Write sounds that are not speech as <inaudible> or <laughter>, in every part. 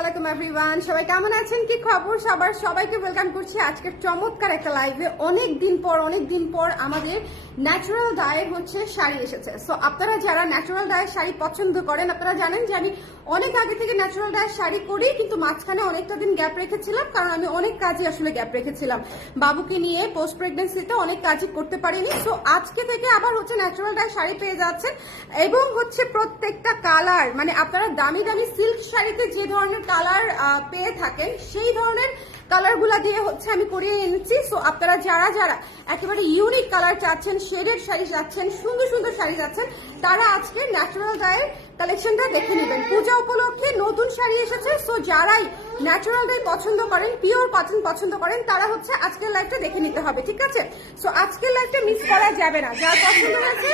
আলাইকুম সবাই কেমন আছেন? কি খবর? সবার সবাইকে চমৎকার একটা লাইভে অনেক দিন পর, অনেক দিন পর আমাদের ন্যাচারাল ডায়ের হচ্ছে শাড়ি এসেছে। সো আপনারা যারা ন্যাচারাল ডায়ের শাড়ি পছন্দ করেন, আপনারা জানেন যে আমি অনেক আগে থেকে ন্যাচারাল ডায়ের শাড়ি করি কিন্তু মাঝখানে অনেকটা দিন গ্যাপ রেখেছিলাম, কারণ আমি অনেক কাজে আসলে গ্যাপ রেখেছিলাম। বাবুকে নিয়ে পোস্ট প্রেগনেন্সিতে অনেক কাজই করতে পারিনি। সো আজকে থেকে আবার হচ্ছে ন্যাচারাল ডায়ের শাড়ি পেয়ে যাচ্ছেন, এবং হচ্ছে প্রত্যেকটা কালার মানে আপনারা দামি দামি সিল্ক শাড়িতে যে ধরনের কালার পেয়ে থাকেন, সেই ধরনের কালারগুলা দিয়ে হচ্ছে আমি করিয়ে এনেছি সো আপনারা যারা যারা একেবারে ইউনিক কালার চাচ্ছেন শেডেড শাড়ি চাচ্ছেন, সুন্দর সুন্দর শাড়ি চাচ্ছেন, তারা আজকে ন্যাচারাল ডায়ের কালেকশনটা দেখে নেবেন। পূজা উপলক্ষে নতুন শাড়ি এসেছে। সো যারাই ন্যাচারাল ডাই পছন্দ করেন পিওর কটন পছন্দ করেন, তারা হচ্ছে আজকের লাইভটা দেখে নিতে হবে, ঠিক আছে? সো আজকের লাইভটা মিস করা যাবে না। যার পছন্দ হয়েছে,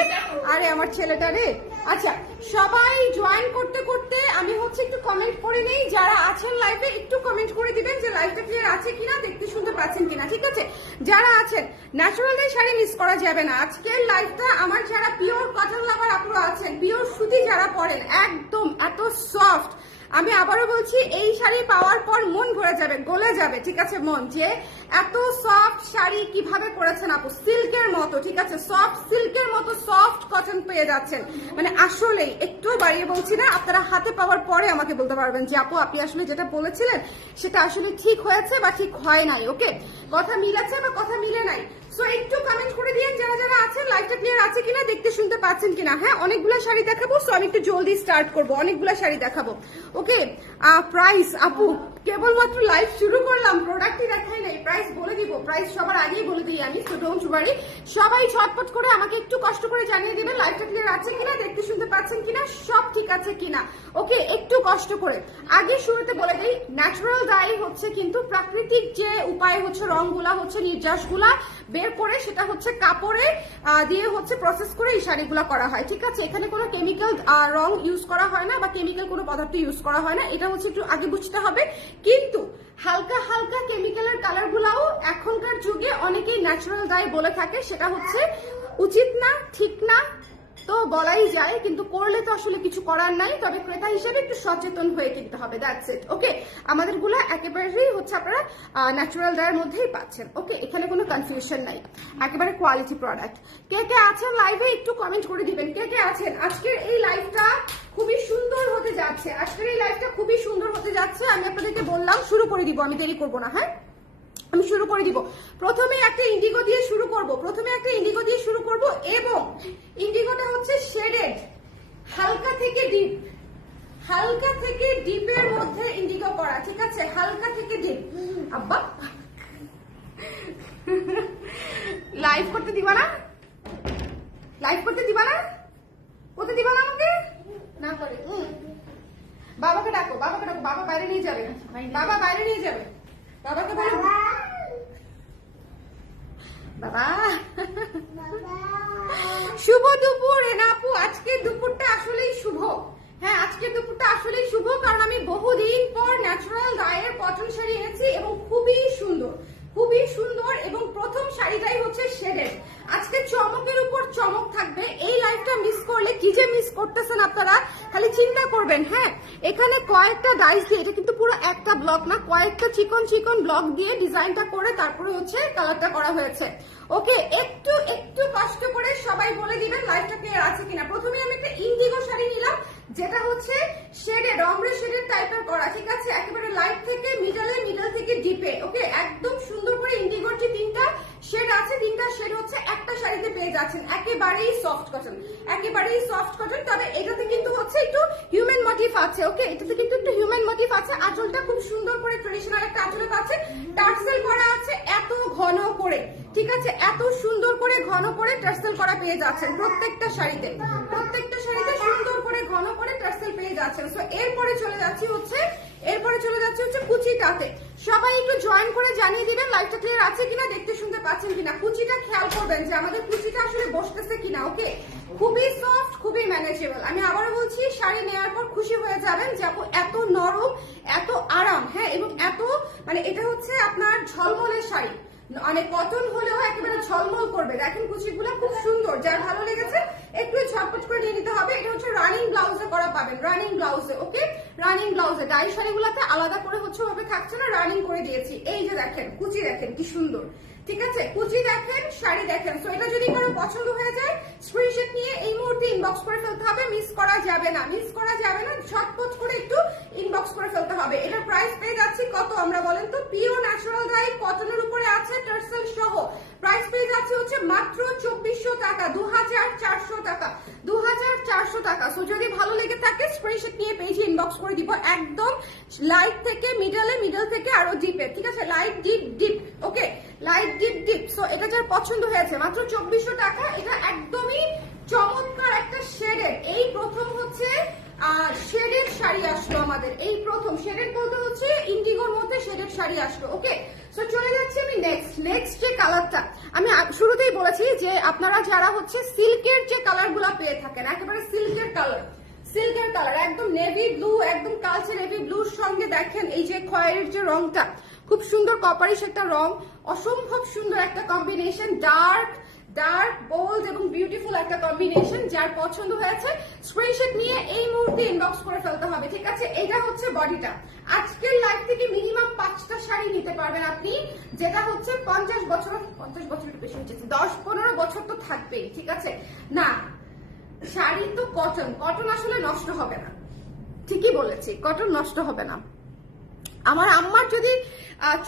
আরে আমার ছেলেটা রে। আচ্ছা সবাই জয়েন করতে করতে আমি হচ্ছে একটু কমেন্ট করে নেই। যারা আছেন লাইভে একটু কমেন্ট করে দিবেন যে লাইভটা ক্লিয়ার আছে কিনা, দেখতে শুনতে পাচ্ছেন কিনা, ঠিক আছে? যারা আছেন ন্যাচারাল শাড়ি মিস করা যাবে না। আজকের লাইভটা আমার যারা পিওর কটন লাভার আপনারা আছেন পিওর সুতি যারা পড়েন একদম এত সফট আমি আবারও বলছি, এই শাড়ি পাওয়ার পর মন ভরে যাবে, গলে যাবে, ঠিক আছে, মন, যে এত সফট শাড়ি কীভাবে করেছেন আপু? সিল্কের মতো, ঠিক আছে সফট সিল্কের মতো সফট কটন পেয়ে যাচ্ছেন। মানে আসলেই, একটু বাড়িয়ে বলছি না, আপনারা হাতে পাওয়ার পরে আমাকে বলতে পারবেন যে, আপু, আপনি আসলে যেটা বলেছিলেন, সেটা আসলে ঠিক হয়েছে বা ঠিক হয় নাই, ওকে? কথা মিলেছে বা কথা মিলে নাই? সো একটু কমেন্ট করে দিয়েন যারা যারা আছেন লাইভটা ক্লিয়ার আছে কিনা, দেখতে শুনতে পাচ্ছেন কিনা। হ্যাঁ অনেকগুলা শাড়ি দেখাবো সো আমি একটু জলদি স্টার্ট করব, অনেকগুলা শাড়ি দেখাবো। ওকে প্রাইস আপু কেবলমাত্র লাইভ শুরু করলাম প্রোডাক্টই দেখাই নাই প্রাইস বলে দিব প্রাইস সবার আগেই বলে দিই আমি তো ডোন্ট ওয়ারি সবাই ঝটপট করে আমাকে একটু কষ্ট করে জানিয়ে দিবেন লাইভটা ক্লিয়ার আছে কিনা, দেখতে শুনতে পাচ্ছেন কিনা, সব ঠিক আছে কিনা। ওকে একটু কষ্ট করে। আগে শুরুতে বলে দিই ন্যাচারাল ডাই হচ্ছে কিন্তু প্রাকৃতিক যে উপায় হচ্ছে রংগুলা হচ্ছে নির্যাসগুলা বের করে, সেটা হচ্ছে কাপড়ে দিয়ে হচ্ছে প্রসেস করে এই শাড়িগুলো করা হয়। ঠিক আছে? এখানে কোনো কেমিক্যাল রং ইউজ করা হয় না বা কেমিক্যাল কোনো পদার্থ ইউজ করা হয় না। এটা হচ্ছে একটু আগে বুঝতে হবে। কিন্তু হালকা হালকা কেমিক্যালের কালার গুলাও এখনকার যুগে অনেকেই ন্যাচারাল ডাই বলে থাকে, সেটা হচ্ছে উচিত না, ঠিক না, তো বলাই যায়, কিন্তু করলে তো আসলে কিছু করার নাই, তবে ক্রেতা হিসেবে একটু সচেতন হয়ে কিনতে হবে দ্যাটস ইট ওকে আমাদেরগুলা একেবারেই হচ্ছে আপনারা ন্যাচুরাল ডায়ের মধ্যেই পাচ্ছেন ওকে এখানে কোনো কনফিউশন নাই, একেবারে কোয়ালিটি প্রোডাক্ট কে কে আছেন লাইভে একটু কমেন্ট করে দিবেন, কে কে আছেন? আজকের এই লাইভটা খুবই সুন্দর হতে যাচ্ছে। আজকের এই লাইভটা খুবই সুন্দর হতে যাচ্ছে। আমি আপনাদেরকে বললাম শুরু করে দিব। আমি দেরি করব না হ্যাঁ? আমি শুরু করে দিব। প্রথমে একটা ইন্ডিগো দিয়ে শুরু করব। প্রথমে একটা ইন্ডিগো দিয়ে শুরু করব এবং ইন্ডিগোটা হচ্ছে শেডেড হালকা থেকে ডিপ হালকা থেকে ডিপের মধ্যে ইন্ডিগো করা ঠিক আছে? হালকা থেকে ডিপ আব্বা। লাইভ করতে দিবা না? লাইভ করতে দিবা না? করতে দিবা না আমাকে? না করে। বাবাকে ডাকো বাবাকে ডাকো বাবা বাইরে নিয়ে যাবে। বাবা বাইরে নিয়ে যাবে। বাবাকে বলো বাবা। শুভ দুপুর এনাপু। আজকে দুপুরটা আসলেই শুভ। হ্যাঁ আজকে দুপুরটা আসলেই শুভ কারণ আমি বহুদিন পর ন্যাচারাল ডায়ের কটন শাড়ি এনেছি এবং খুবই সুন্দর। খুবই সুন্দর এবং প্রথম শাড়িটাই হচ্ছে শেডেড। আজকে চমকের উপর চমক থাকবে। এই লাইফটা মিস করলে কি যে মিস করতেছেন আপনারা খালি চিন্তা করবেন হ্যাঁ? এখানে কয়েকটা ডাইস দিয়ে, এটা কিন্তু পুরো একটা ব্লক না, কয়েকটা চিকন চিকন ব্লক দিয়ে ডিজাইনটা করে তারপরে হচ্ছে কালারটা করা হয়েছে। ওকে, একটু একটু কষ্ট করে সবাই বলে দিবেন লাইফটা ক্লিয়ার আছে কিনা। প্রথমে আমি একটা ইন্ডিগো শাড়ি নিলাম, যেটা হচ্ছে শেডেড অমরে শেডেড টাইপের করা, ঠিক আছে? একেবারে লাইট থেকে মিডলে মিডল থেকে ডিপে ওকে? একদম সুন্দর করে ইন্ডিগোর যে তিনটা শেড আছে, তিনটা শেড হচ্ছে, একটা শাড়িতে পেয়ে যাচ্ছেন। একেবারেই সফট কটন একেবারেই সফট কটন তবে এটাতে কিন্তু হচ্ছে একটু হিউম্যান মোটিভ আছে ওকে এটাতে কিন্তু একটু হিউম্যান মোটিভ আছে, আঁচলটা খুব সুন্দর করে ট্রেডিশনাল একটা আঁচলে আছে। টার্সেল করা আছে, এত ঘন করে, ঠিক আছে? এত সুন্দর করে ঘন করে টার্সেল করা পেয়ে যাচ্ছেন প্রত্যেকটা শাড়িতে। প্রত্যেকটা শাড়িতে সুন্দর করে ঘন করে টার্সেল পেয়ে যাচ্ছেন। সো এরপরে চলে যাচ্ছি হচ্ছে, এরপরে চলে যাচ্ছে হচ্ছে কুচিটাতে। সবাই একটু জয়েন করে জানিয়ে দিবেন লাইভটা ক্লিয়ার আছে কিনা, দেখতে শুনতে পাচ্ছেন কিনা। কুচিটা খেয়াল করবেন যে আমাদের কুচিটা আসলে বসতেছে কিনা ওকে খুবই সফট খুবই ম্যানেজেবল আমি আবারও বলছি, শাড়ি নেওয়ার পর খুশি হয়ে যাবেন যে আপু এত নরম, এত আরাম হ্যাঁ? এবং এত মানে এটা হচ্ছে আপনার ঝলমলের শাড়ি। মানে কটন হলেও একেবারে ঝলমল করবে। দেখেন কুচিগুলো খুব সুন্দর। যার ভালো লেগেছে, একটু ছটপট করে নিয়ে নিতে হবে। এটা হচ্ছে রানিং ব্লাউজে করা পাবেন। রানিং ব্লাউজে ওকে রানিং ব্লাউজে ডাই শাড়িগুলোতে আলাদা করে হচ্ছে ওভাবে থাকছে না রানিং করে দিয়েছি। এই যে দেখেন, কুচি দেখেন, কি সুন্দর। ঠিক আছে কুচি দেখেন, শাড়ি দেখেন। সো এটা যদি কারও পছন্দ হয়ে যায় স্ক্রিনশট নিয়ে এই মুহূর্তে ইনবক্স করে ফেলতে হবে। মিস করা যাবে না। মিস করা যাবে না, ঝটপট করে একটু ইনবক্স করে ফেলতে হবে। এটার প্রাইস পেয়ে যাচ্ছি কত আমরা বলেন তো? পিওর ন্যাচারাল ডাই কটনের উপরে আছে টার্সেল সহ। প্রাইস পেয়ে যাচ্ছে হচ্ছে মাত্র চব্বিশশো টাকা দু হাজার চারশো টাকা দু হাজার চারশো টাকা। সো যদি ভালো লেগে থাকে স্ক্রিনশট নিয়ে পেজে ইনবক্স করে দিব একদম লাইট থেকে মিডলে মিডল থেকে আরও ডিপে ঠিক আছে? Light deep deep okay light deep deep so এটা যার পছন্দ হয়েছে, মাত্র চব্বিশশো টাকা। এটা একদমই চমৎকার একটা শেডের। এই প্রথম হচ্ছে শেডের শাড়ি আসলো আমাদের। এই প্রথম শেডের বলতে হচ্ছে? ইন্ডিগোর মধ্যে শেডের শাড়ি আসলো। ওকে সো চলে যাচ্ছি আমি নেক্সট নেক্সট যে কালারটা আমি শুরুতেই বলেছি যে আপনারা যারা হচ্ছে সিল্কের যে কালারগুলো পেয়ে থাকেন, একেবারে সিল্কের কালার সিল্কের কালার একদম নেভি ব্লু একদম কালচে নেভি ব্লুর সঙ্গে দেখেন এই যে খয়ের যে রংটা। খুব সুন্দর কপারিশ একটা রং, অসম্ভব সুন্দর একটা কম্বিনেশন ডার্ক ডার্ক বোল্ড এবং বিউটিফুল একটা কম্বিনেশন যার পছন্দ হয়েছে। স্ক্রিনশট নিয়ে এই মুহূর্তে ইনবক্স করে ফেলতে হবে, ঠিক আছে? এটা হচ্ছে বডিটা আজকের লাইফ থেকে মিনিমাম পাঁচটা শাড়ি নিতে পারবেন আপনি, যেটা হচ্ছে পঞ্চাশ বছর পঞ্চাশ বছর একটু বেশি হচ্ছে দশ পনেরো বছর তো থাকবেই, ঠিক আছে? না, শাড়ি তো কটন কটন আসলে নষ্ট হবে না। ঠিকই বলেছি কটন নষ্ট হবে না। আমার আম্মার যদি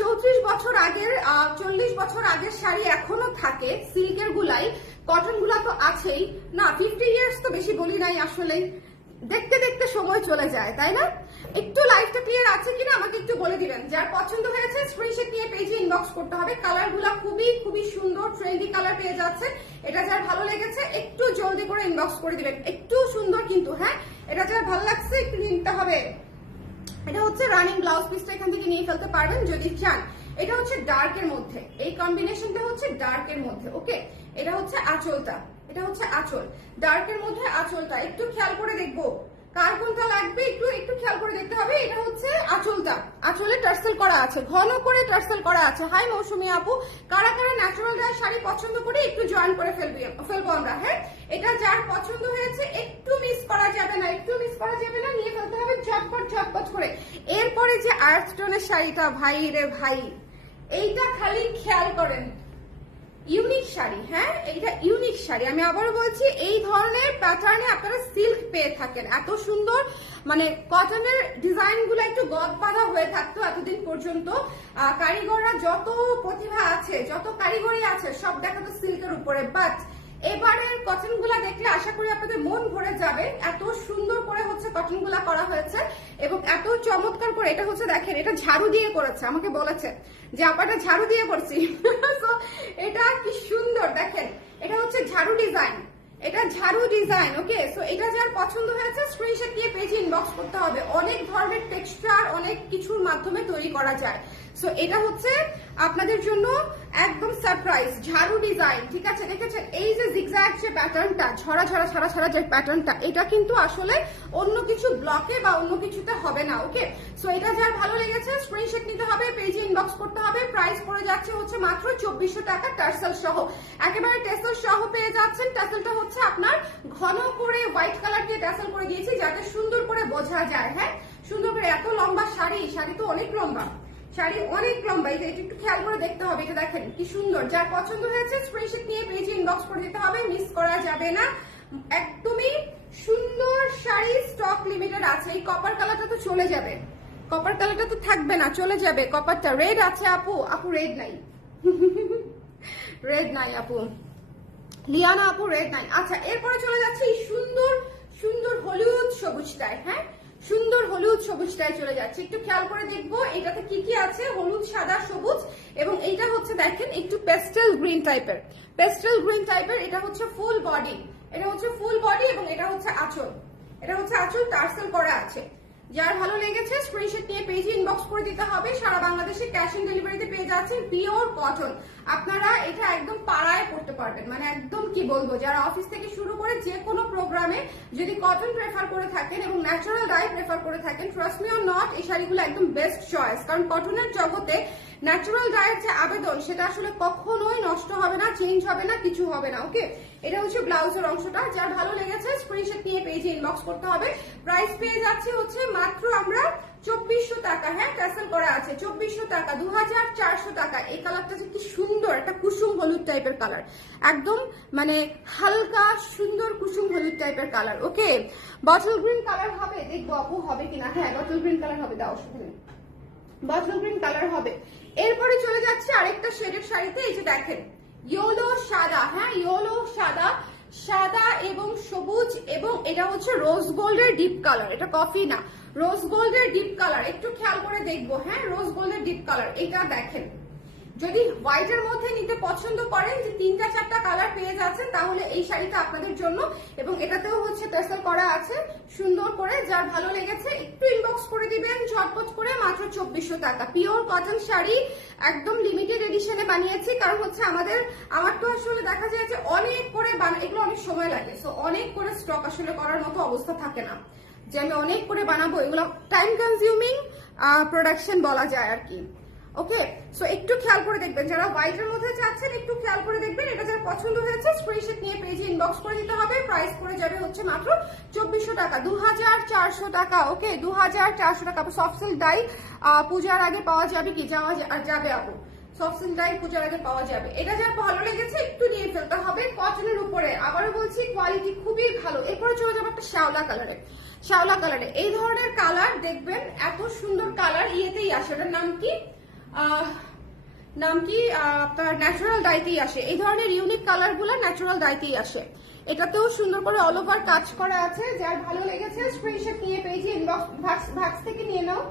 চৌত্রিশ বছর আগের চল্লিশ বছর আগের শাড়ি এখনও থাকে, সিল্কের গুলাই কটনগুলা তো আছেই। না ফিফটি ইয়ার্স তো বেশি বলি নাই আসলে। দেখতে দেখতে সময় চলে যায়, তাই না? একটু লাইফটা ক্লিয়ার আছে কিনা আমাকে একটু বলে দিবেন। যার পছন্দ হয়েছে স্ক্রিনশট নিয়ে পেজে ইনবক্স করতে হবে। কালারগুলা খুবই খুবই সুন্দর ট্রেন্ডি কালার পেয়ে যাচ্ছে। এটা যার ভালো লেগেছে, একটু জলদি করে ইনবক্স করে দিবেন। একটু সুন্দর কিন্তু হ্যাঁ? এটা যার ভালো লাগছে, একটু নিতে হবে। এটা হচ্ছে রানিং ব্লাউজ পিসটা এখান থেকে নিয়ে ফেলতে পারবেন যদি চান। এটা হচ্ছে ডার্ক এর মধ্যে। এই কম্বিনেশনটা হচ্ছে ডার্ক এর মধ্যে ওকে এটা হচ্ছে আঁচলটা। এটা হচ্ছে আচল। ডার্ক এর মধ্যে আঁচলটা। একটু খেয়াল করে দেখব। কার কোনটা লাগবে? একটু একটু খেয়াল করে দেখতে হবে। এটা হচ্ছে আঁচলটা আঁচলে টার্সেল করা আছে, ঘন করে টার্সেল করা আছে। হাই মৌসুমি আপু, কারা কারা ন্যাচারাল ডাই শাড়ি পছন্দ করে একটু জয়েন করে ফেলবি, ফেলব আমরা হ্যাঁ? এটা যার পছন্দ হয়েছে, একটু মিস করা যাবে না, একটু মিস করা যাবে না, নিয়ে ফেলতে হবে ঝটপট ঝটপট করে। এরপরে যে আয়ারস্টোনের স্টোনের শাড়িটা, ভাই রে ভাই, এইটা খালি খেয়াল করেন ইউনিক শাড়ি হ্যাঁ? এইটা ইউনিক শাড়ি। আমি আবারও বলছি, এই ধরনের প্যাটার্নে আপনারা সিল্ক পেয়ে থাকেন। এত সুন্দর মানে কটনের ডিজাইনগুলো একটু গদ বাঁধা হয়ে থাকতো এতদিন পর্যন্ত। কারিগররা যত প্রতিভা আছে, যত কারিগরি আছে, সব দেখাতো সিল্কের উপরে। বাট এবারের কটনগুলা দেখলে আশা করি আপনাদের মন ভরে যাবে। এত সুন্দর করে হচ্ছে কটনগুলা করা হয়েছে এবং এত চমৎকার করে এটা হচ্ছে দেখেন, এটা ঝাড়ু দিয়ে করেছে, আমাকে বলেছে যে আপাটা ঝাড়ু দিয়ে করছি। <laughs> এটা কি সুন্দর, দেখেন, এটা হচ্ছে ঝাড়ু ডিজাইন এটা ঝাড়ু ডিজাইন ওকে সো এটা যার পছন্দ হয়েছে স্ক্রিনশট দিয়ে পেজে ইনবক্স করতে হবে। অনেক ধরনের টেক্সচার অনেক কিছুর মাধ্যমে তৈরি করা যায়। সো এটা হচ্ছে আপনাদের জন্য একদম সারপ্রাইজ ঝাড়ু ডিজাইন ঠিক আছে? দেখেছেন? এই যে জিগজ্যাগ যে প্যাটার্নটা ছড়া ছড়া ছড়া ছড়া যে প্যাটার্নটা এটা কিন্তু আসলে অন্য কিছু ব্লকে বা অন্য কিছুতে হবে না ওকে সো এটা যার ভালো লেগেছে স্ক্রিনশট নিতে হবে পেজে ইনবক্স করতে হবে প্রাইস পড়ে যাচ্ছে হচ্ছে মাত্র চব্বিশশো টাকা টার্সেল সহ। একেবারে টেসেল সহ পেয়ে যাচ্ছেন। টাসেলটা হচ্ছে আপনার ঘন করে হোয়াইট কালার দিয়ে টাসেল করে দিয়েছি, যাতে সুন্দর করে বোঝা যায় হ্যাঁ? সুন্দর করে, এত লম্বা শাড়ি শাড়ি তো অনেক লম্বা। শাড়ি অনেক লম্বা, এটা একটু খেয়াল করে দেখতে হবে, এটা দেখেন কি সুন্দর। যার পছন্দ হয়েছে স্ক্রিনশট নিয়ে পেজে ইনবক্স করে দিতে হবে মিস করা যাবে না। একদমই সুন্দর শাড়ি স্টক লিমিটেড আছে, এই কপার কালারটা তো চলে যাবে। কপার কালারটা তো থাকবে না, চলে যাবে। কপারটা রেড আছে আপু আপু রেড নাই। রেড নাই আপু। লিয়ানা আপু রেড নাই। আচ্ছা এরপরে চলে যাচ্ছে এই সুন্দর সুন্দর হলুদ সবুজটায় হ্যাঁ? সুন্দর হলুদ সবুজটায় চলে যাচ্ছে। একটু খেয়াল করে দেখব, এটাতে কি কি আছে? হলুদ, সাদা, সবুজ, এবং এইটা হচ্ছে দেখেন একটু পেস্টেল গ্রিন টাইপের পেস্টেল গ্রিন টাইপের এটা হচ্ছে ফুল বডি এটা হচ্ছে ফুল বডি এবং এটা হচ্ছে আঁচল। এটা হচ্ছে আঁচল টার্সেল করা আছে। যার ভালো লেগেছে স্ক্রিনশট নিয়ে পেজে ইনবক্স করে দিতে হবে। সারা বাংলাদেশে ক্যাশ অন ডেলিভারিতে পেয়ে যাচ্ছেন পিওর কটন আপনারা এটা একদম পাড়ায় করতে পারবেন। মানে একদম কি বলব, যারা অফিস থেকে শুরু করে যে কোনো প্রোগ্রামে যদি কটন প্রেফার করে থাকেন এবং ন্যাচারাল ডাই প্রেফার করে থাকেন ট্রাস্ট মি অর নট এই শাড়িগুলো একদম বেস্ট চয়েস কারণ কটনের জগতে ন্যাচারাল ডায়ের যে আবেদন, সেটা আসলে কখনোই নষ্ট হবে না চেঞ্জ হবে না, কিছু হবে না ওকে এটা হচ্ছে ব্লাউজের অংশটা, যার ভালো লেগেছে স্ক্রিনশট নিয়ে পেজে ইনবক্স করতে হবে। প্রাইস পেয়ে যাচ্ছে হচ্ছে মাত্র আমরা চব্বিশশো টাকা হ্যাঁ ক্যাসেল করা আছে। চব্বিশশো টাকা দু চারশো টাকা। এই কালারটা যে কি সুন্দর, একটা কুসুম হলুদ টাইপের কালার একদম মানে হালকা, সুন্দর কুসুম হলুদ টাইপের colour okay bottle green colour হবে, দেখব আপু হবে কিনা। হ্যাঁ বটল গ্রিন কালার হবে, দাও নেই বটল গ্রিন কালার হবে। এরপরে চলে যাচ্ছে আরেকটা শেডের শাড়িতে, এই যে দেখেন। ইয়োলো, সাদা হ্যাঁ ইয়োলো, সাদা সাদা এবং সবুজ এবং এটা হচ্ছে রোজ গোল্ডের ডিপ কালার এটা কফি না। রোজ গোল্ডের ডিপ কালার একটু খেয়াল করে দেখব হ্যাঁ রোজ গোল্ডের ডিপ কালার এটা দেখেন। যদি হোয়াইটের মধ্যে নিতে পছন্দ করেন যে তিনটা, চারটা কালার পেয়ে যাচ্ছেন, তাহলে এই শাড়িটা আপনাদের জন্য। এবং এটাতেও হচ্ছে টেসেল করা আছে। সুন্দর করে, যার ভালো লেগেছে, একটু ইনবক্স করে দিবেন, ঝটপট করে, মাত্র চব্বিশশো টাকা। পিওর কটন শাড়ি একদম লিমিটেড এডিশনে বানিয়েছি, কারণ হচ্ছে আমাদের, আমার তো আসলে দেখা যায় যে অনেক করে এগুলো অনেক সময় লাগে। সো অনেক করে স্টক আসলে করার মতো অবস্থা থাকে না। যে আমি অনেক করে বানাবো, এগুলো টাইম কনজিউমিং প্রোডাকশন বলা যায় আর কি। ওকে সো একটু খেয়াল করে দেখবেন, যারা হোয়াইটের মধ্যে চাচ্ছেন একটু খেয়াল করে দেখবেন, এটা যারা পছন্দ হয়েছে স্ক্রিনশট নিয়ে পেজে ইনবক্স করে দিতে হবে প্রাইস পড়ে যাবে হচ্ছে মাত্র চব্বিশশো টাকা দু হাজার চারশো টাকা ওকে দু হাজার চারশো টাকা। সফট সিল্ক ডাই পূজার আগে পাওয়া যাবে কি? যাওয়া যা- যাবে আপু। সফট সিল্ক ডাই পূজার আগে পাওয়া যাবে। এটা যার ভালো লেগেছে, একটু নিয়ে ফেলতে হবে কটনের উপরে। আবারও বলছি কোয়ালিটি খুবই ভালো। এরপরে চলে যাবে একটা শ্যাওলা কালারে শ্যাওলা কালারে এই ধরনের কালার দেখবেন, এত সুন্দর কালার ইয়েতেই আসে। ওটার নাম কি? নাম কি? আপনার ন্যাচারাল ডাইতেই আসে। এই ধরনের ইউনিক কালারগুলো ন্যাচারাল ডাইতেই আসে। এটাতেও সুন্দর করে অল ওভার কাজ করা আছে। যার ভালো লেগেছে স্ক্রিনশট নিয়ে পেয়েছি ইনবক্স ভাক্স থেকে নিয়ে নাও।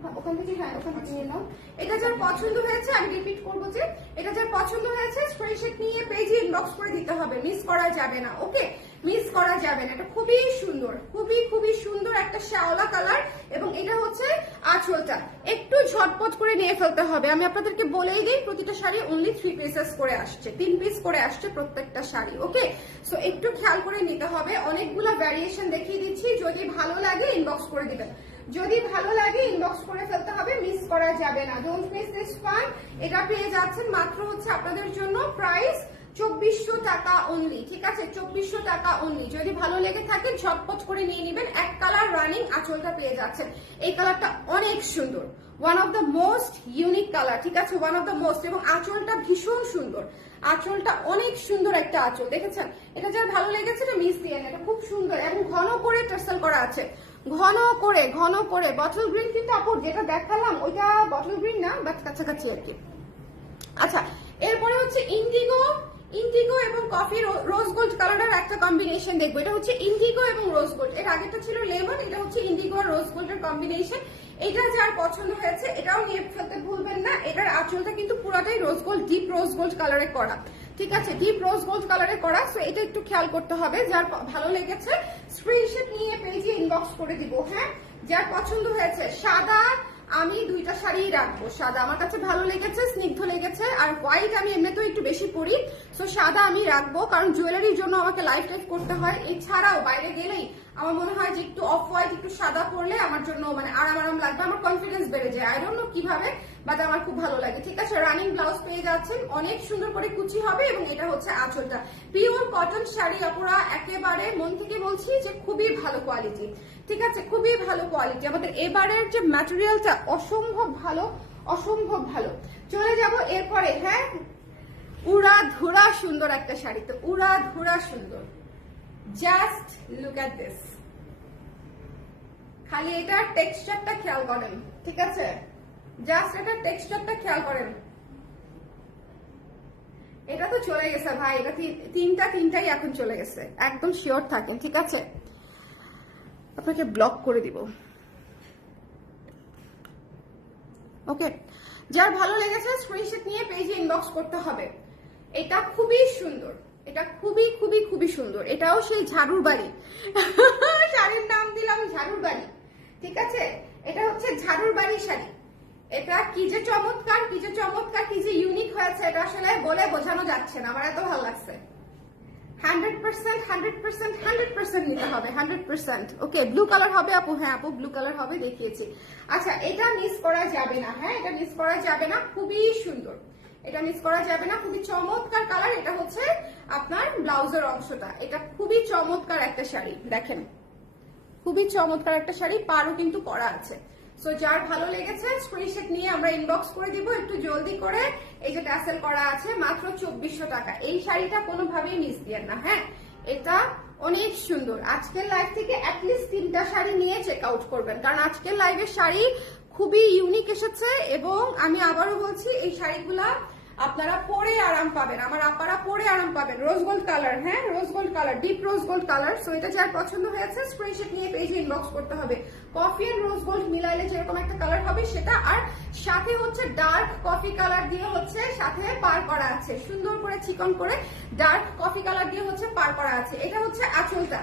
হ্যাঁ ওখান থেকে নিয়ে নাও। এটা যার পছন্দ হয়েছে, আমি রিপিট করব যে, এটা যার পছন্দ হয়েছে নিয়ে ইনবক্স করে দিতে হবে। মিস করা যাবে না ওকে মিস করা যাবে না। এটা খুবই সুন্দর, খুবই খুবই সুন্দর একটা শ্যাওলা কালার এবং এটা হচ্ছে আঁচলটা একটু ঝটপট করে নিয়ে ফেলতে হবে। আমি আপনাদেরকে বলেই দিই, প্রতিটা শাড়ি অনলি থ্রি পিসেস করে আসছে। তিন পিস করে আসছে প্রত্যেকটা শাড়ি ওকে সো একটু খেয়াল করে নিতে হবে। অনেকগুলো ভ্যারিয়েশন দেখিয়ে দিচ্ছি। যদি ভালো লাগে ইনবক্স করে দিবেন। যদি ভালো লাগে ইনবক্স করে ফেলতে হবে। মিস করা যাবে না। ডোন্ট মিস দিস ফান এটা পেয়ে যাচ্ছেন মাত্র হচ্ছে আপনাদের জন্য প্রাইস চব্বিশশো টাকা অনলি ঠিক আছে? চব্বিশশো টাকা অনলি যদি ভালো লেগে থাকে, ঝটপট করে নিয়ে নেবেন। এক কালার রানিং আঁচলটা পেয়ে যাচ্ছেন। এই কালারটা অনেক সুন্দর। One of the most unique colour ঠিক আছে? ওয়ান অফ দ্য মোস্ট এবং আঁচলটা ভীষণ সুন্দর। আঁচলটা অনেক সুন্দর একটা আঁচল, দেখেছেন? এটা যার ভালো লেগেছে এটা মিস দিয়ে এটা খুব সুন্দর। এবং ঘন করে টার্সেল করা আছে। ঘন করে ঘন করে। বটল গ্রিন কিন্তু আপু, যেটা দেখালাম, ওইটা বটল গ্রিন না বাট কাছাকাছি আর কি। আচ্ছা এরপরে হচ্ছে ইন্ডিগো ইন্ডিগো এবং কফি রোজ গোল্ড কালারের একটা কম্বিনেশন দেখব। এটা হচ্ছে ইন্ডিগো এবং রোজ গোল্ড এর আগেটা ছিল লেমন এটা হচ্ছে ইন্ডিগো আর রোজ গোল্ডের কম্বিনেশন এটা যার পছন্দ হয়েছে, এটাও নিয়ে ফেলতে ভুলবেন না। এটার আঁচলটা কিন্তু পুরাটাই rose gold deep rose gold কালারে করা। ঠিক আছে ডিপ রোজ গোল্ড কালারে করা। সো এটা একটু খেয়াল করতে হবে। যার ভালো লেগেছে স্ক্রিনশট নিয়ে পেজে ইনবক্স করে দিব হ্যাঁ? যার পছন্দ হয়েছে, সাদা আমি দুইটা শাড়ি রাখব। সাদা আমার কাছে ভালো লেগেছে, স্নিগ্ধ লেগেছে, আর হোয়াইট আমি এমনিতেও একটু বেশি পরি। সো সাদা আমি রাখব, কারণ জুয়েলারির জন্য আমাকে লাইফ টাইফ করতে হয়। এছাড়াও বাইরে গেলেই আমার মনে হয় যে একটু অফ হোয়াইট একটু সাদা পরলে আমার জন্য মানে আরাম আরাম লাগবে। আমার কনফিডেন্স বেড়ে যায়। আই ডোন্ট নো কীভাবে বাট আমার খুব ভালো লাগে। ঠিক আছে রানিং ব্লাউজ পেয়ে যাচ্ছেন। অনেক সুন্দর করে কুচি হবে এবং এটা হচ্ছে আঁচলটা। পিওর কটন শাড়ি অপরা একেবারে মন থেকে বলছি যে খুবই ভালো কোয়ালিটি ঠিক আছে, খুবই ভালো কোয়ালিটি আমাদের এবারের যে ম্যাটেরিয়ালটা অসম্ভব ভালো অসম্ভব ভালো। চলে যাব এরপরে হ্যাঁ? উড়া ধুরা সুন্দর একটা শাড়ি তো উড়া ধুরা সুন্দর। জাস্ট লুক অ্যাট দিস খালি এটার টেক্সচারটা খেয়াল করেন, ঠিক আছে? জাস্ট এটার টেক্সচারটা খেয়াল করেন। এটা তো চলে গেছে ভাই, এটা তিনটা, তিনটাই এখন চলে গেছে, একদম শিওর থাকেন, ঠিক আছে? আপনাকে ব্লক করে দিব। ওকে যার ভালো লেগেছে স্ক্রিনশট নিয়ে পেজে ইনবক্স করতে হবে। এটা খুবই সুন্দর। এটা খুবই খুবই খুবই সুন্দর। এটাও সেই ঝাড়ুর বাড়ি। <laughs> শাড়ির নাম দিলাম ঝাড়ুর বাড়ি। ঠিক আছে? এটা হচ্ছে ঝাড়ুর বাড়ি শাড়ি। এটা কি যে চমৎকার, কি যে চমৎকার, কি যে ইউনিক হয়েছে, এটা আসলে বলে বোঝানো যাচ্ছে না। আমার এত ভালো লাগছে। Hundred percent hundred percent hundred percent নিতে হবে, hundred percent. Okay blue colour হবে আপু? হ্যাঁ আপু ব্লু কালার হবে, দেখিয়েছি। আচ্ছা এটা মিস করা যাবে না। হ্যাঁ এটা মিস করা যাবে না। খুবই সুন্দর। এটা মিস করা যাবে না। খুবই চমৎকার কালার এটা হচ্ছে আপনার ব্লাউজের অংশটা। এটা খুবই চমৎকার একটা শাড়ি, দেখেন। খুবই চমৎকার একটা শাড়ি, পারও কিন্তু করা আছে। সো যার ভালো লেগেছে স্ক্রিনশট নিয়ে আমরা ইনবক্স করে দিব, একটু জলদি করে। এই যে ট্যাসেল করা আছে, মাত্র চব্বিশশো টাকা। এই শাড়িটা কোনোভাবেই মিস দিয়েন না হ্যাঁ? এটা অনেক সুন্দর। আজকের লাইভ থেকে অ্যাটলিস্ট তিনটা শাড়ি নিয়ে চেক আউট করবেন। কারণ আজকের লাইভের শাড়ি খুবই ইউনিক এসেছে এবং আমি আবারও বলছি, এই শাড়িগুলা আপনারা পরে আরাম পাবেন, আমার আপারা পরে আরাম পাবেন। রোজ গোল্ড কালার হ্যাঁ rose gold colour deep rose gold colour so এটা যার পছন্দ হয়েছে স্ক্রিনশট নিয়ে পেজে ইনবক্স করতে হবে। কফি এন্ড রোজ গোল্ড মিলাইলে যেরকম একটা কালার হবে সেটা, আর সাথে হচ্ছে ডার্ক কফি কালার দিয়ে হচ্ছে সাথে পার করা আছে। সুন্দর করে চিকন করে ডার্ক কফি কালার দিয়ে হচ্ছে পার করা আছে। এটা হচ্ছে আঁচলটা।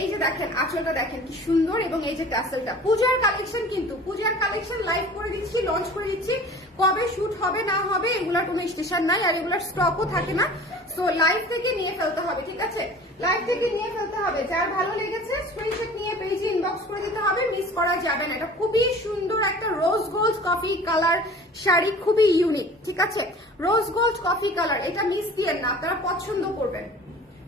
এই যে দেখেন, আঁচলটা দেখেন কি সুন্দর, এবং এই যে টাসেলটা পূজার কালেকশন কিন্তু, পূজার কালেকশন লাইভ করে দিচ্ছি লঞ্চ করে দিচ্ছি। কবে শুট হবে, না হবে এগুলার কোনো স্টেশন নাই, আর এগুলার স্টকও থাকে না। সো লাইভ থেকে নিয়ে ফেলতে হবে, ঠিক আছে? লাইভ থেকে নিয়ে ফেলতে হবে। যার ভালো লেগেছে স্ক্রিনশট নিয়ে পেজে ইনবক্স করে দিতে হবে মিস করা যাবে না। এটা খুবই সুন্দর একটা rose gold coffee colour sari, খুবই ইউনিক ঠিক আছে? রোজ গোল্ড কফি কালার এটা মিস দিয়েন না, আপনারা পছন্দ করবেন।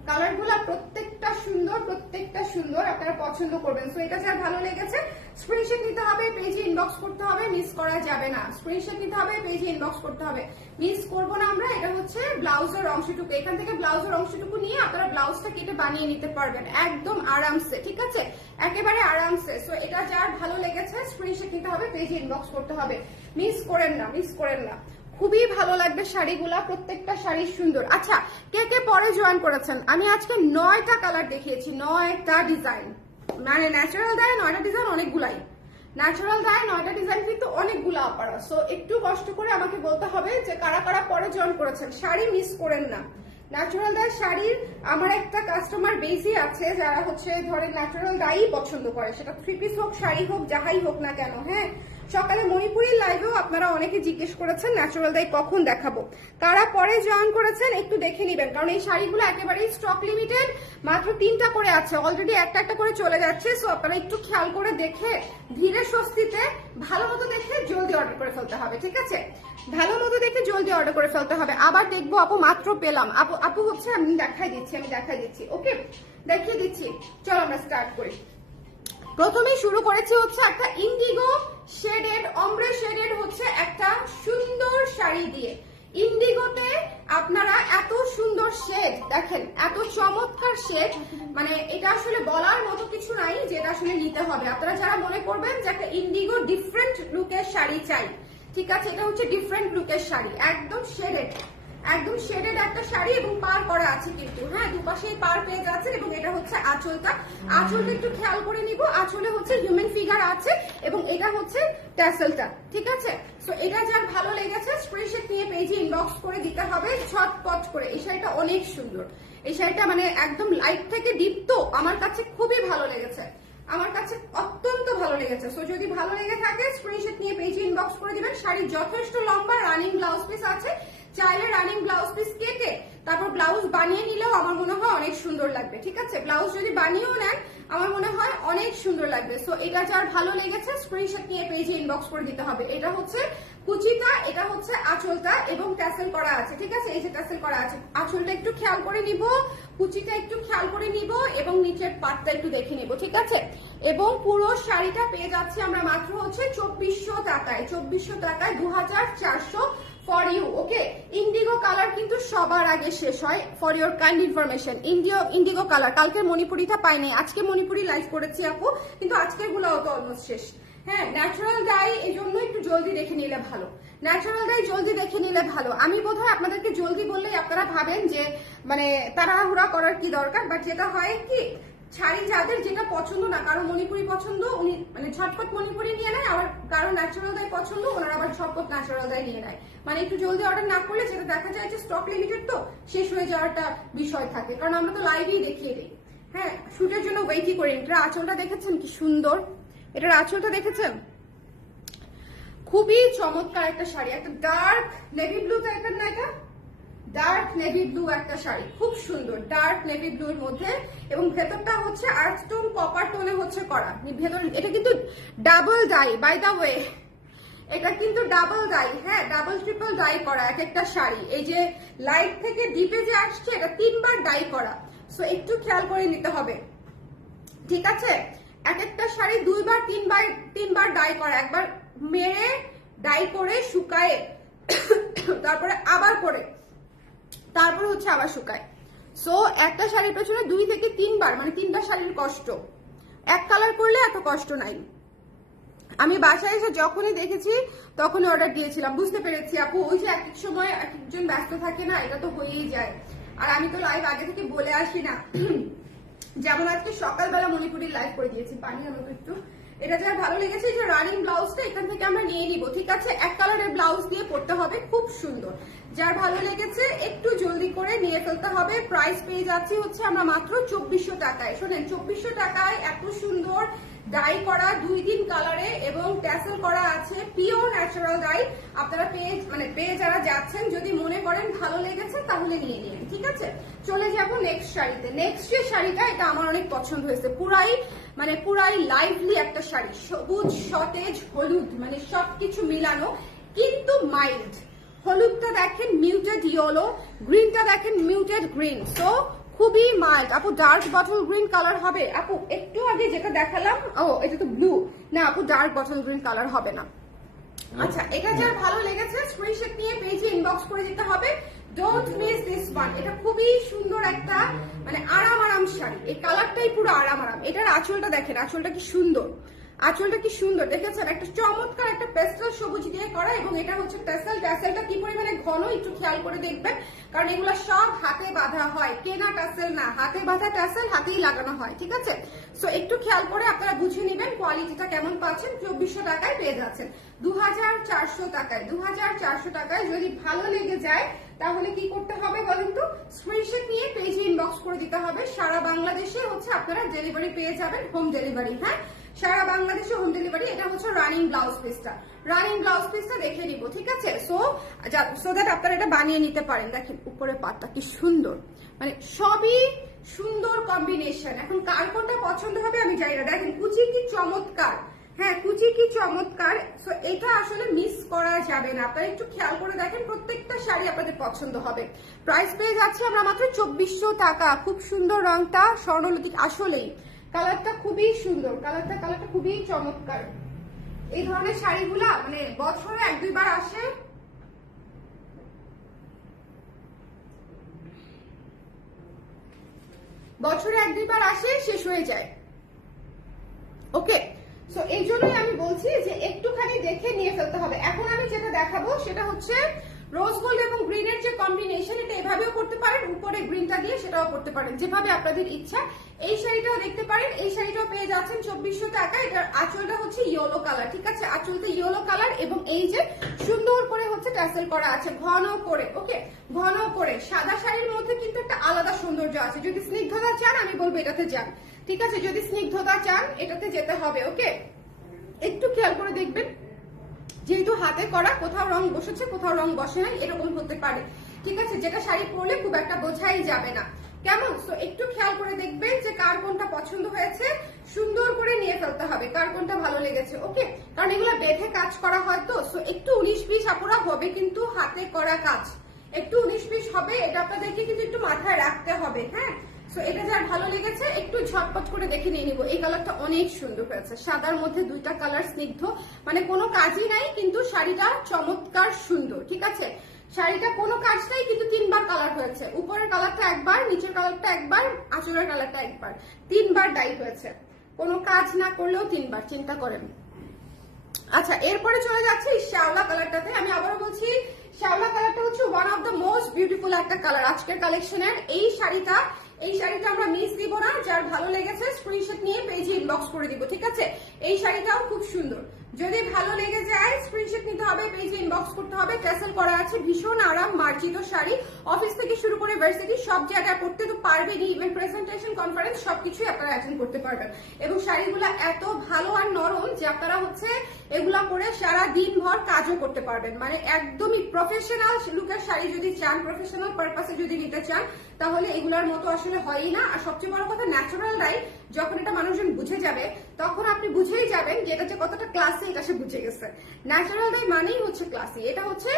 কালারগুলো প্রত্যেকটা সুন্দর প্রত্যেকটা সুন্দর আপনারা পছন্দ করবেন। সো এটা যার ভালো লেগেছে স্ক্রিনশট নিতে হবে পেজে ইনবক্স করতে হবে মিস করা যাবে না। স্ক্রিনশট নিতে হবে পেজে ইনবক্স করতে হবে। মিস করব না আমরা, এটা হচ্ছে ব্লাউজের অংশটুকু। এখান থেকে ব্লাউজের অংশটুকু নিয়ে আপনারা ব্লাউজটা কেটে বানিয়ে নিতে পারবেন, একদম আরামসে, ঠিক আছে? একেবারে আরামসে। সো এটা যার ভালো লেগেছে স্ক্রিনশট নিতে হবে পেজে ইনবক্স করতে হবে। মিস করেন না মিস করেন না। খুবই ভালো লাগবে শাড়িগুলা, প্রত্যেকটা শাড়ি সুন্দর। আচ্ছা কে কে পরে জয়েন করেছেন? আমি আজকে নয়টা কালার দেখিয়েছি, নয়টা ডিজাইন মানে ন্যাচারাল দেয় নয়টা ডিজাইন অনেকগুলাই। ন্যাচারাল দেয় নয়টা ডিজাইন কিন্তু অনেকগুলো আপারা সো একটু কষ্ট করে আমাকে বলতে হবে যে কারা কারা পরে জয়েন করেছেন। শাড়ি মিস করেন না। ন্যাচারাল ডাই শাড়ির, আমার একটা কাস্টমার বেসই আছে যারা হচ্ছে, ধরেন ন্যাচারাল ডাই পছন্দ করে। সেটা থ্রি পিস হোক, শাড়ি হোক, যাহাই হোক না কেন হ্যাঁ? সকালে মণিপুরের লাইভেও আপনারা অনেকে জিজ্ঞেস করেছেন ন্যাচুরাল ডাই কখন দেখাবো? কারা পরে জয়েন করেছেন, একটু দেখে নেবেন। কারণ এই শাড়িগুলো একেবারেই স্টক লিমিটেড মাত্র তিনটা করে আছে। অলরেডি একটা একটা করে চলে যাচ্ছে সো আপনারা একটু খেয়াল করে দেখে, ধীরে স্বস্তিতে, ভালো মতো দেখে জলদি অর্ডার করে ফেলতে হবে, ঠিক আছে? ভালো মতো দেখে জলদি অর্ডার করে ফেলতে হবে। আবার দেখব, আপু, মাত্র পেলাম। আপু আপু হচ্ছে, আমি দেখাই দিচ্ছি, আমি দেখাই দিচ্ছি। ওকে? দেখিয়ে দিচ্ছি। চলো আমরা স্টার্ট করি। প্রথমেই শুরু করেছি হচ্ছে একটা ইন্ডিগো শেডেড অমরে শেডেড হচ্ছে একটা সুন্দর শাড়ি দিয়ে। ইন্ডিগোতে আপনারা এত সুন্দর শেড, দেখেন, এত চমৎকার শেড মানে এটা আসলে বলার মতো কিছু নাই, যেটা আসলে নিতে হবে। আপনারা যারা মনে করবেন যে একটা ইন্ডিগো ডিফারেন্ট লুকের শাড়ি চাই, ঠিক আছে, এটা হচ্ছে ডিফারেন্ট লুকের শাড়ি, একদম শেডেড। একদম শেডেড একটা শাড়ি এবং পার করা আছে কিন্তু হ্যাঁ দুপাশে পার পেয়ে যাচ্ছে এবং এটা হচ্ছে আঁচলটা। আঁচলটা একটু খেয়াল করে নিব, আঁচলে হচ্ছে হিউম্যান ফিগার আছে এবং এটা হচ্ছে ট্যাসেলটা ঠিক আছে? সো এটা যার ভালো লেগেছে স্ক্রিনশট নিয়ে পেজে ইনবক্স করে দিতে হবে ছটপট করে। এই শাড়িটা অনেক সুন্দর। এই শাড়িটা মানে একদম লাইট থেকে ডিপ তো, আমার কাছে খুবই ভালো লেগেছে। আমার কাছে অত্যন্ত ভালো লেগেছে। সো যদি ভালো লেগে থাকে স্ক্রিনশট নিয়ে পেজে ইনবক্স করে দিবেন। শাড়ি যথেষ্ট লম্বা রানিং ব্লাউজ পিস আছে। চাইলে রানিং ব্লাউজ পিস কেটে তারপর ব্লাউজ বানিয়ে নিলেও আমার মনে হয় অনেক সুন্দর লাগবে, ঠিক আছে? ব্লাউজ যদি বানিয়েও নেন, আমার মনে হয় অনেক সুন্দর লাগবে। সো এটা যার ভালো লেগেছে স্ক্রিনশট নিয়ে পেজে ইনবক্স করে দিতে হবে। এটা হচ্ছে কুচিটা, এটা হচ্ছে আঁচলটা এবং ট্যাসেল করা আছে, ঠিক আছে? এই যে ট্যাসেল করা আছে, আঁচলটা একটু খেয়াল করে নিব, কুচিটা একটু খেয়াল করে নিব এবং নিচের পাটটা একটু দেখে নিব, ঠিক আছে? এবং পুরো শাড়িটা পেয়ে যাচ্ছি আমরা মাত্র হচ্ছে চব্বিশশো টাকায় চব্বিশশো টাকায় দু হাজার চারশো for you okay indigo colour কিন্তু সবার আগে শেষ হয়। For your kind information indigo indigo colour কালকে মণিপুরিটা পাইনি। আজকে মণিপুরি লাইভ করেছি আপু। কিন্তু আজকের গুলোও তো অলমোস্ট শেষ। হ্যাঁ ন্যাচারাল ডাই এই জন্য একটু জলদি দেখে নিলে ভালো। ন্যাচারাল ডাই জলদি দেখে নিলে ভালো। আমি বোধহয় আপনাদেরকে জলদি বললেই আপনারা ভাবেন যে মানে তাড়াহুড়া করার কি দরকার? বাট যেটা হয় কি শাড়ি যাদের যেটা পছন্দ না, কারও মণিপুরি পছন্দ, উনি মানে ঝটপট মণিপুরি নিয়ে নেয়, আবার কারও ন্যাচারাল দায় পছন্দ, ওনারা আবার ঝটপট ন্যাচারাল দায় নিয়ে নেয়। মানে একটু জলদি অর্ডার না করলে সেটা দেখা যায় যে স্টক লিমিটেড তো, শেষ হয়ে যাওয়ার একটা বিষয় থাকে। কারণ আমরা তো লাইভেই দেখিয়ে দিই। হ্যাঁ শুটের জন্য ওয়েটই করি এটার আঁচলটা দেখেছেন কি সুন্দর? এটার আঁচলটা দেখেছেন? খুবই চমৎকার একটা শাড়ি, একটা ডার্ক নেভি ব্লু টাইপের না এটা? ডার্ক নেভি ব্লু একটা শাড়ি, খুব সুন্দর, ডার্ক নেভি ব্লুর মধ্যে। এবং ভেতরটা হচ্ছে আর্থ টোন কপার টোনে হচ্ছে করা। ভেতর, এটা কিন্তু double dye by the way এটা কিন্তু ডাবল ডাই হ্যাঁ ডাবল ট্রিপল ডাই করা এক একটা শাড়ি। এই যে লাইট থেকে ডিপে যে আসছে, এটা তিনবার ডাই করা। সো একটু খেয়াল করে নিতে হবে। ঠিক আছে? এক একটা শাড়ি দুইবার, তিনবার তিনবার ডাই করা। একবার মেরে, ডাই করে, শুকায়ে, <coughs> তারপরে আবার করে। তারপর হচ্ছে আবার শুকায়। সো একটা শাড়ির পেছনে দুই থেকে তিনবার মানে তিনটা শাড়ির কষ্ট। এক কালার করলে এত কষ্ট নাই। আমি বাসায় এসে যখনই দেখেছি, তখনই অর্ডার দিয়েছিলাম। বুঝতে পেরেছি, আপু, ওই যে এক সময় এক একজন ব্যস্ত থাকে না, এটা তো হয়েই যায়। আর আমি তো লাইভ আগে থেকে বলে আসি না। <clears throat> যেমন আজকে সকালবেলা মণিপুরির লাইভ করে দিয়েছি। পানি আমাকে একটু। এটা যার ভালো লেগেছে যে রানিং ব্লাউজটা এখান থেকে আমরা নিয়ে নিব। ঠিক আছে, এক কালারের ব্লাউজ দিয়ে পড়তে হবে। খুব সুন্দর। যার ভালো লেগেছে, একটু জলদি করে নিয়ে ফেলতে হবে। প্রাইস পেয়ে যাচ্ছি হচ্ছে আমরা মাত্র চব্বিশশো টাকায়। শোনেন, চব্বিশশো টাকায় এত সুন্দর ডাই করা, দুই দিন কালারে এবং ট্যাসেল করা আছে পিওর ন্যাচারাল ডাই আপনারা পেয়ে মানে পেয়ে যারা যাচ্ছেন, যদি মনে করেন ভালো লেগেছে, তাহলে নিয়ে নিন, ঠিক আছে? চলে যাব নেক্সট শাড়িতে। নেক্সট যে শাড়িটা, এটা আমার অনেক পছন্দ হয়েছে। পুরাই মানে পুরাই লাইভলি একটা শাড়ি। সবুজ, সতেজ, হলুদ মানে সবকিছু মিলানো, কিন্তু মাইল্ড হলুদটা দেখেন মিউটেড ইয়েলো গ্রিনটা দেখেন মিউটেড গ্রিন সো খুবই মাইল্ড আপু ডার্ক বটল গ্রিন কালার হবে। আপু, একটু আগে যেটা দেখালাম, ও, এটা তো ব্লু না, আপু ডার্ক বটল গ্রিন কালার হবে না। আচ্ছা এটা যার ভালো লেগেছে স্ক্রিনশট নিয়ে পেজে ইনবক্স করে দিতে হবে। ডোন্ট মিস দিস ওয়ান এটা খুবই সুন্দর একটা মানে আরাম আরাম শাড়ি। এই কালারটাই পুরো আরাম আরাম। এটার আঁচলটা দেখেন, আঁচলটা কি সুন্দর। আঁচলটা কি সুন্দর, দেখেছেন? একটা চমৎকার একটা পেস্টাল সবুজ দিয়ে করা এবং এটা হচ্ছে টেসেল টেসেলটা কি পরিমাণে ঘন একটু খেয়াল করে দেখবেন, কারণ এগুলো সব হাতে বাঁধা হয়। কেনা টাসেল না, হাতে বাঁধা টাসেল হাতেই লাগানো হয়, ঠিক আছে? সো একটু খেয়াল করে আপনারা বুঝে নেবেন কোয়ালিটিটা কেমন পাচ্ছেন, চব্বিশশো টাকায় পেয়ে যাচ্ছেন। দু হাজার চারশো টাকায় দু হাজার চারশো টাকায় যদি ভালো লেগে যায়, তাহলে কি করতে হবে বলেন তো? স্ক্রিনশট নিয়ে পেজে ইনবক্স করে দিতে হবে। সারা বাংলাদেশে হচ্ছে আপনারা ডেলিভারি পেয়ে যাবেন হোম ডেলিভারি হ্যাঁ? সারা বাংলাদেশে হোম ডেলিভারি এটা হচ্ছে রানিং ব্লাউজ পিসটা রানিং ব্লাউজ পিসটা দেখে নিব, ঠিক আছে? সো সো দ্যাট আপনারা এটা বানিয়ে নিতে পারেন। দেখেন উপরে পাটটা কি সুন্দর। মানে সবই সুন্দর কম্বিনেশন এখন কার কোনটা পছন্দ হবে আমি জানি না। দেখেন, কুচি কি চমৎকার। হ্যাঁ কুচি কি চমৎকার। সো এটা আসলে মিস করা যাবে না। আপনারা একটু খেয়াল করে দেখেন, প্রত্যেকটা শাড়ি আপনাদের পছন্দ হবে। প্রাইস পেয়ে যাচ্ছে আমরা মাত্র চব্বিশশো টাকা। খুব সুন্দর রংটা স্বর্ণলতি আসলেই। কালারটা খুবই সুন্দর, কালারটা কালারটা খুবই চমৎকার। এই ধরনের শাড়িগুলা মানে বছরে এক, দুইবার আসে। বছরে এক, দুইবার আসে, শেষ হয়ে যায়। ওকে সো এই জন্যই আমি বলছি যে একটুখানি দেখে নিয়ে ফেলতে হবে। এখন আমি যেটা দেখাবো সেটা হচ্ছে রোজ গোল্ড এবং গ্রিনের যে কম্বিনেশন এটা উপরে গ্রিনটা দিয়ে সেটাও করতে পারেন। যেভাবে আপনাদের ইচ্ছা। এই শাড়িটাও দেখতে পারেন। এই শাড়িটাও পেয়ে যাচ্ছেন চব্বিশশো টাকা। এটার আঁচলটা হচ্ছে ইয়েলো কালার ঠিক আছে? আঁচলটা ইয়েলো কালার এবং এই যে সুন্দর করে হচ্ছে ট্যাসেল করা আছে, ঘন করে ওকে ঘন করে। সাদা শাড়ির মধ্যে কিন্তু একটা আলাদা সৌন্দর্য আছে। যদি স্নিগ্ধতা চান, আমি বলব এটাতে যান। ঠিক আছে? যদি স্নিগ্ধতা চান, এটাতে যেতে হবে ওকে একটু খেয়াল করে দেখবেন। যেহেতু হাতে করা, কোথাও রং বসেছে, কোথাও রং বসে নাই, এরকম হতে পারে। ঠিক আছে? যেটা শাড়ি পরলে খুব একটা বোঝাই যাবে না। কেমন? তো একটু খেয়াল করে দেখবেন যে কার কোনটা পছন্দ হয়েছে, সুন্দর করে নিয়ে ফেলতে হবে, কার কোনটা ভালো লেগেছে ওকে কারণ এগুলো বেঁধে কাজ করা হয় তো। সো একটু উনিশ বিশ আপুরা হবে কিন্তু হাতে করা কাজ। একটু উনিশ বিশ হবে, এটা আপনাদেরকে কিন্তু একটু মাথায় রাখতে হবে হ্যাঁ? সো এটা যার ভালো লেগেছে, একটু ঝটপট করে দেখে নিয়ে নিবো। এই কালারটা অনেক সুন্দর হয়েছে। সাদার মধ্যে দুইটা কালার স্নিগ্ধ। মানে কোনো কাজই নাই, কিন্তু শাড়িটা চমৎকার সুন্দর, ঠিক আছে? শাড়িটা কোনো কাজ নাই, কিন্তু তিনবার কালার হয়েছে। উপরের কালারটা একবার, নিচের কালারটা একবার আঁচলের কালারটা একবার। তিনবার ডাই হয়েছে। কোনো কাজ না করলেও তিনবার, চিন্তা করেন। আচ্ছা এরপরে চলে যাচ্ছে শ্যাওলা কালারটাতে আমি আবারও বলছি, শ্যাওলা কালারটা হচ্ছে one of the most beautiful একটা কালার আজকের কালেকশনের এই শাড়িটা এই শাড়িটা আমরা মিস দিব না। যার ভালো লেগেছে স্ক্রিনশট নিয়ে পেজে ইনবক্স করে দিব, ঠিক আছে? এই শাড়িটাও খুব সুন্দর। যদি ভালো লেগে যায় স্ক্রিনশট নিতে হবে পেজে ইনবক্স করতে হবে ক্যাসেল করা আছে, ভীষণ আরাম, মার্জিত শাড়ি। অফিস থেকে শুরু করে ভার্সিটি সব জায়গায় পড়তে তো পারবেনই ইভেন্ট প্রেজেন্টেশন কনফারেন্স সবকিছুই আপনারা অ্যাটেন্ড করতে পারবেন। এবং শাড়িগুলো এত ভালো আর নরম যে আপনারা হচ্ছে এগুলা পরে সারা দিন ভর কাজও করতে পারবেন। মানে একদমই প্রফেশনাল লুকের শাড়ি যদি চান প্রফেশনাল পারপাসে যদি নিতে চান, তাহলে এগুলার মতো আসলে হয়ই না। আর সবচেয়ে বড় কথা ন্যাচারাল ডাই যখন বুঝে যাবে, তখন আপনি বুঝেই যাবেন যে এটা যে কতটা ক্লাসে এটা সে বুঝে গেছে। ন্যাচারাল ডাই মানেই হচ্ছে ক্লাসি এটা হচ্ছে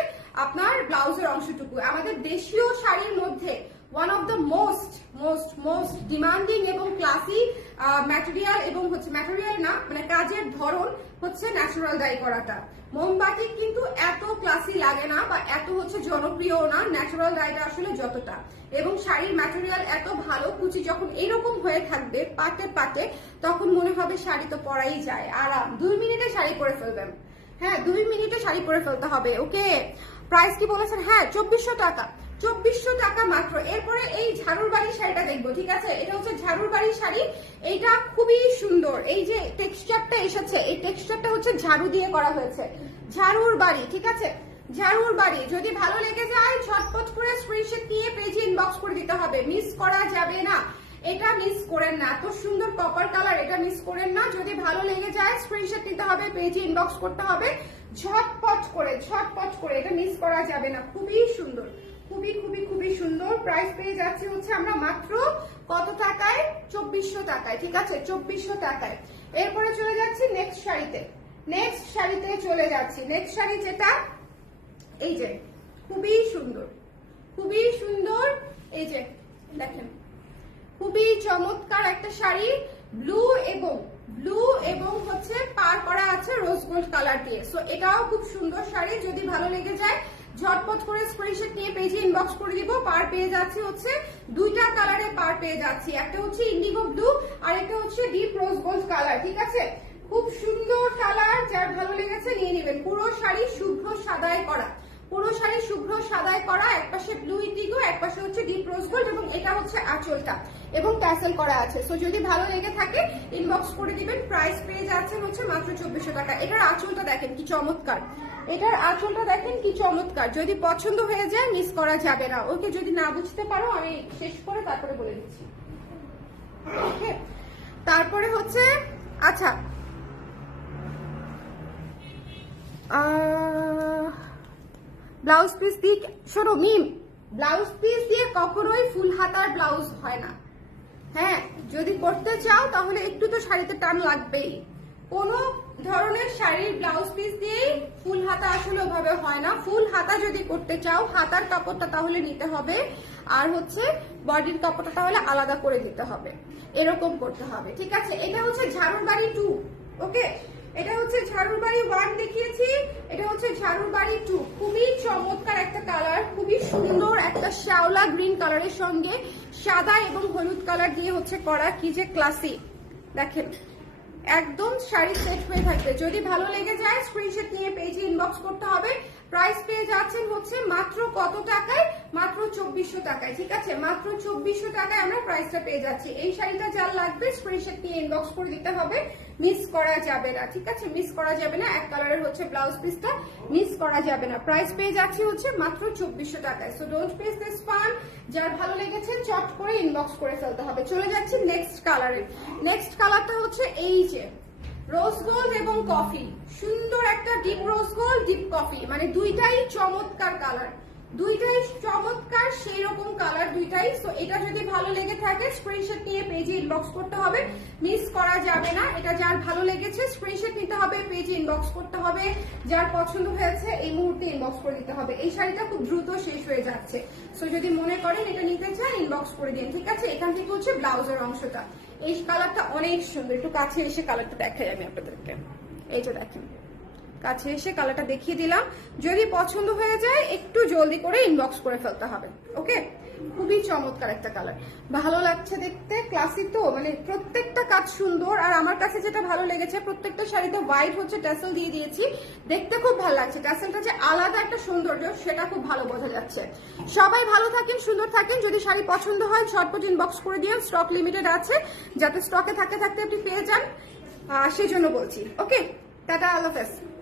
আপনার ব্লাউজের অংশটুকু। আমাদের দেশীয় শাড়ির মধ্যে one of the most most most demanding এবং ক্লাসি ম্যাটেরিয়াল এবং হচ্ছে ম্যাটেরিয়াল না মানে কাজের ধরন হচ্ছে ন্যাচারাল ডাই করাটা। মোমবাতি কিন্তু এত ক্লাসি লাগে না বা এত হচ্ছে জনপ্রিয় না ন্যাচারাল ডাইটা আসলে যতটা। এবং শাড়ির ম্যাটেরিয়াল এত ভালো, কুচি যখন এরকম হয়ে থাকবে পাটে পাটে তখন মনে হবে শাড়ি তো পরাই যায়। আরাম, দুই মিনিটে শাড়ি পরে ফেলবেন। হ্যাঁ দুই মিনিটে শাড়ি পরে ফেলতে হবে, ওকে? প্রাইস কি বলেছেন? হ্যাঁ চব্বিশশো টাকা। চব্বিশশো টাকা মাত্র। এরপরে এই ঝাড়ুর বাড়ির শাড়িটা দেখব, ঠিক আছে? এটা হচ্ছে ঝাড়ুর বাড়ির শাড়ি। এইটা খুবই সুন্দর। এই যে টেক্সচারটা এসেছে, এই টেক্সচারটা হচ্ছে ঝাড়ু দিয়ে করা হয়েছে। ঝাড়ুর বাড়ি, ঠিক আছে? ঝাড়ুর বাড়ি। যদি ভালো লেগে যায়, ঝটপট করে স্ক্রিনশট নিয়ে ইনবক্স করে দিতে হবে। মিস করা যাবে না। এটা মিস করেন না। এত সুন্দর কপার কালার এটা মিস করেন না। যদি ভালো লেগে যায় স্ক্রিনশট নিতে হবে পেজে ইনবক্স করতে হবে। ঝটপট করে ঝটপট করে এটা মিস করা যাবে না। খুবই সুন্দর। খুবই খুবই খুবই সুন্দর প্রাইস পেয়ে যাচ্ছে হচ্ছে আমরা মাত্র কত টাকায়? চব্বিশশো টাকায়, ঠিক আছে? চব্বিশশো টাকায়। এরপরে চলে যাচ্ছি নেক্সট শাড়িতে। নেক্সট শাড়িতে চলে যাচ্ছি। নেক্সট শাড়ি যেটা, এই যে, খুবই সুন্দর। খুবই সুন্দর, এই যে, দেখেন, খুবই চমৎকার একটা শাড়ি ব্লু এবং ব্লু এবং হচ্ছে পার করা আছে রোজ গোল্ড কালার দিয়ে। সো এটাও খুব সুন্দর শাড়ি, যদি ভালো লেগে যায়, ঝটপট করে স্ক্রিনশট নিয়ে পেজে ইনবক্স করে দিব। পার পেয়ে যাচ্ছি হচ্ছে, দুইটা কালারে পার পেয়ে যাচ্ছি। একটা হচ্ছে ইন্ডিগো ব্লু আর একটা হচ্ছে ডিপ রোজ গোল্ড কালার ঠিক আছে? খুব সুন্দর কালার যার ভালো লেগেছে নিয়ে নেবেন। পুরো শাড়ি শুভ্র সাদায় করা। পুরো শাড়ি শুভ্র সাদায় করা, এক পাশে ব্লু ইন্ডিগো এক পাশে হচ্ছে ডিপ রোজ গোল্ড এবং এটা হচ্ছে আঁচলটা এবং ট্যাসেল করা আছে। সো যদি ভালো লেগে থাকে ইনবক্স করে দিবেন প্রাইস পেয়ে যাচ্ছেন হচ্ছে মাত্র চব্বিশশো টাকা। এটার আঁচলটা দেখেন কি চমৎকার। এটার আঁচলটা দেখেন কি চমৎকার। যদি পছন্দ হয়ে যায় মিস করা যাবে না। ওকে যদি না বুঝতে পারো, আমি শেষ করে তারপরে বলে দিচ্ছি। ওকে তারপরে হচ্ছে আচ্ছা। আহ ব্লাউজ পিস দিয়ে শোনো, মিম, ব্লাউজ পিস দিয়ে কখনোই ফুল হাতার ব্লাউজ হয় না। হ্যাঁ যদি করতে চাও তাহলে একটু তো শাড়িতে টান লাগবেই। কোন ধরনের শাড়ির ব্লাউজ পিস দিয়েই ফুল হাতা আসলে ওভাবে হয় না। ফুল হাতা যদি করতে চাও, হাতার কাপড়টা তাহলে নিতে হবে। আর হচ্ছে বডির কাপড়টা তাহলে আলাদা করে দিতে হবে। এরকম করতে হবে, ঠিক আছে? এটা হচ্ছে ঝাড়ুর বাড়ি টু ওকে এটা হচ্ছে ঝাড়ুর বাড়ি ওয়ান দেখিয়েছি। এটা হচ্ছে ঝাড়ুর বাড়ি টু খুবই চমৎকার একটা কালার খুবই সুন্দর একটা শ্যাওলা গ্রিন কালারের সঙ্গে সাদা এবং হলুদ কালার দিয়ে হচ্ছে করা, কি যে ক্লাসি দেখেন, একদম শাড়ি সেট হয়ে থাকবে। যদি ভালো লেগে যায় স্ক্রিনশট নিয়ে পেজে ইনবক্স করতে হবে। প্রাইস পেয়ে যাচ্ছেন হচ্ছে মাত্র কত টাকায়? মাত্র চব্বিশশো টাকায়, ঠিক আছে? মাত্র চব্বিশশো টাকায় আমরা প্রাইসটা পেয়ে যাচ্ছি। এই শাড়িটা যার লাগবে স্ক্রিনশট নিয়ে ইনবক্স করে দিতে হবে। মিস করা যাবে না, ঠিক আছে? মিস করা যাবে না, এক কালারের হচ্ছে ব্লাউজ পিসটা মিস করা যাবে না। প্রাইস পেয়ে যাচ্ছি হচ্ছে মাত্র চব্বিশশো টাকায়। So don't miss this fun যার ভালো লেগেছে, চট করে ইনবক্স করে ফেলতে হবে। চলে যাচ্ছি নেক্সট কালারে নেক্সট কালারটা হচ্ছে এই যে। রোজ গোল্ড এবং কফি সুন্দর একটা deep rose gold deep coffee মানে দুইটাই চমৎকার কালার দুইটাই চমৎকার সেই দুইটাই সো এটা যদি ভালো লেগে থাকে স্ক্রিনশট নিয়ে পেজে ইনবক্স করতে হবে। মিস করা যাবে না। এটা যার ভালো লেগেছে স্ক্রিনশট নিতে হবে পেজে ইনবক্স করতে হবে। যার পছন্দ হয়েছে, এই মুহূর্তে ইনবক্স করে দিতে হবে। এই শাড়িটা খুব দ্রুত শেষ হয়ে যাচ্ছে। সো যদি মনে করেন এটা নিতে চান ইনবক্স করে দিন, ঠিক আছে? এখান থেকে হচ্ছে ব্লাউজের অংশটা। এই কালারটা অনেক সুন্দর। একটু কাছে এসে কালারটা দেখাই আমি আপনাদেরকে। এই যে দেখেন। কাছে এসে কালারটা দেখিয়ে দিলাম। যদি পছন্দ হয়ে যায় একটু জলদি করে ইনবক্স করে ফেলতে হবে ওকে? খুবই চমৎকার একটা কালার। ভালো লাগছে দেখতে ক্লাসিক তো মানে প্রত্যেকটা কাজ সুন্দর। আর আমার কাছে যেটা ভালো লেগেছে প্রত্যেকটা শাড়িতে হোয়াইট হচ্ছে ট্যাসেল দিয়ে দিয়েছি। দেখতে খুব ভালো লাগছে। ট্যাসেলটা যে আলাদা একটা সৌন্দর্য সেটা খুব ভালো বোঝা যাচ্ছে। সবাই ভালো থাকেন সুন্দর থাকেন। যদি শাড়ি পছন্দ হয় ঝটপট ইনবক্স করে দিন স্টক লিমিটেড আছে। যাতে স্টকে থাকতে থাকতে আপনি পেয়ে যান। আহ, সেজন্য বলছি ওকে? টাটা আল্লাহ হাফেজ।